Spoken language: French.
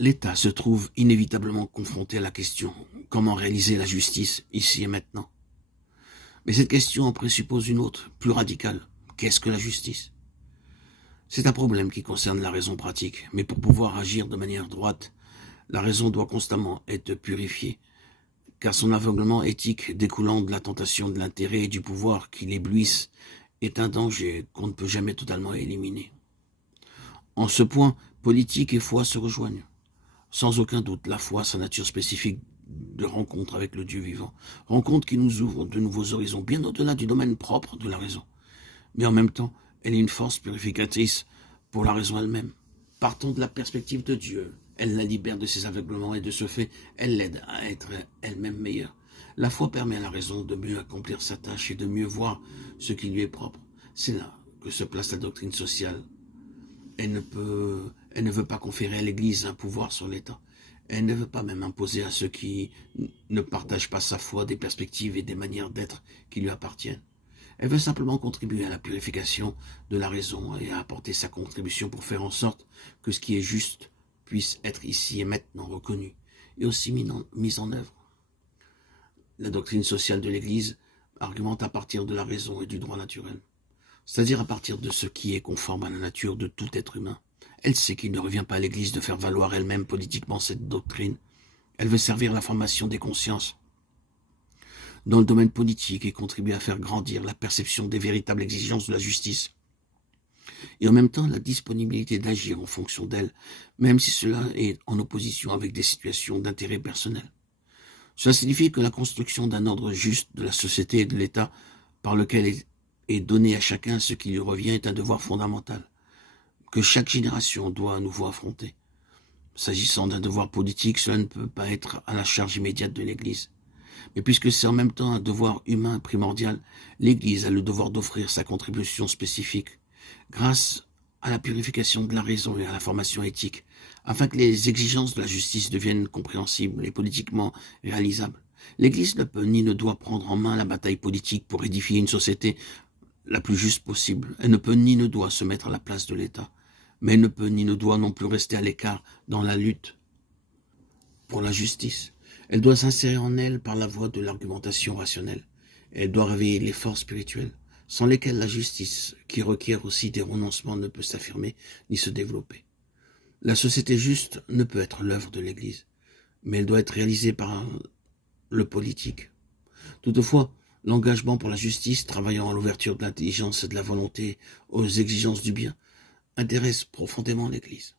L'État se trouve inévitablement confronté à la question « Comment réaliser la justice ici et maintenant ?» Mais cette question en présuppose une autre, plus radicale. Qu'est-ce que la justice? C'est un problème qui concerne la raison pratique, mais pour pouvoir agir de manière droite, la raison doit constamment être purifiée, car son aveuglement éthique découlant de la tentation de l'intérêt et du pouvoir qui l'éblouissent est un danger qu'on ne peut jamais totalement éliminer. En ce point, politique et foi se rejoignent. Sans aucun doute, la foi, sa nature spécifique de rencontre avec le Dieu vivant, rencontre qui nous ouvre de nouveaux horizons, bien au-delà du domaine propre de la raison. Mais en même temps, elle est une force purificatrice pour la raison elle-même. Partant de la perspective de Dieu, elle la libère de ses aveuglements et de ce fait, elle l'aide à être elle-même meilleure. La foi permet à la raison de mieux accomplir sa tâche et de mieux voir ce qui lui est propre. C'est là que se place la doctrine sociale. Elle ne veut pas conférer à l'Église un pouvoir sur l'État. Elle ne veut pas même imposer à ceux qui ne partagent pas sa foi des perspectives et des manières d'être qui lui appartiennent. Elle veut simplement contribuer à la purification de la raison et à apporter sa contribution pour faire en sorte que ce qui est juste puisse être ici et maintenant reconnu et aussi mis en œuvre. La doctrine sociale de l'Église argumente à partir de la raison et du droit naturel, c'est-à-dire à partir de ce qui est conforme à la nature de tout être humain. Elle sait qu'il ne revient pas à l'Église de faire valoir elle-même politiquement cette doctrine. Elle veut servir la formation des consciences dans le domaine politique et contribuer à faire grandir la perception des véritables exigences de la justice. Et en même temps, la disponibilité d'agir en fonction d'elle, même si cela est en opposition avec des situations d'intérêt personnel. Cela signifie que la construction d'un ordre juste de la société et de l'État par lequel est donné à chacun ce qui lui revient est un devoir fondamental, que chaque génération doit à nouveau affronter. S'agissant d'un devoir politique, cela ne peut pas être à la charge immédiate de l'Église. Mais puisque c'est en même temps un devoir humain primordial, l'Église a le devoir d'offrir sa contribution spécifique, grâce à la purification de la raison et à la formation éthique, afin que les exigences de la justice deviennent compréhensibles et politiquement réalisables. L'Église ne peut ni ne doit prendre en main la bataille politique pour édifier une société la plus juste possible. Elle ne peut ni ne doit se mettre à la place de l'État, mais elle ne peut ni ne doit non plus rester à l'écart dans la lutte pour la justice. Elle doit s'insérer en elle par la voie de l'argumentation rationnelle. Elle doit réveiller les forces spirituelles, sans lesquelles la justice, qui requiert aussi des renoncements, ne peut s'affirmer ni se développer. La société juste ne peut être l'œuvre de l'Église, mais elle doit être réalisée par le politique. Toutefois, l'engagement pour la justice, travaillant à l'ouverture de l'intelligence et de la volonté aux exigences du bien, intéresse profondément l'Église.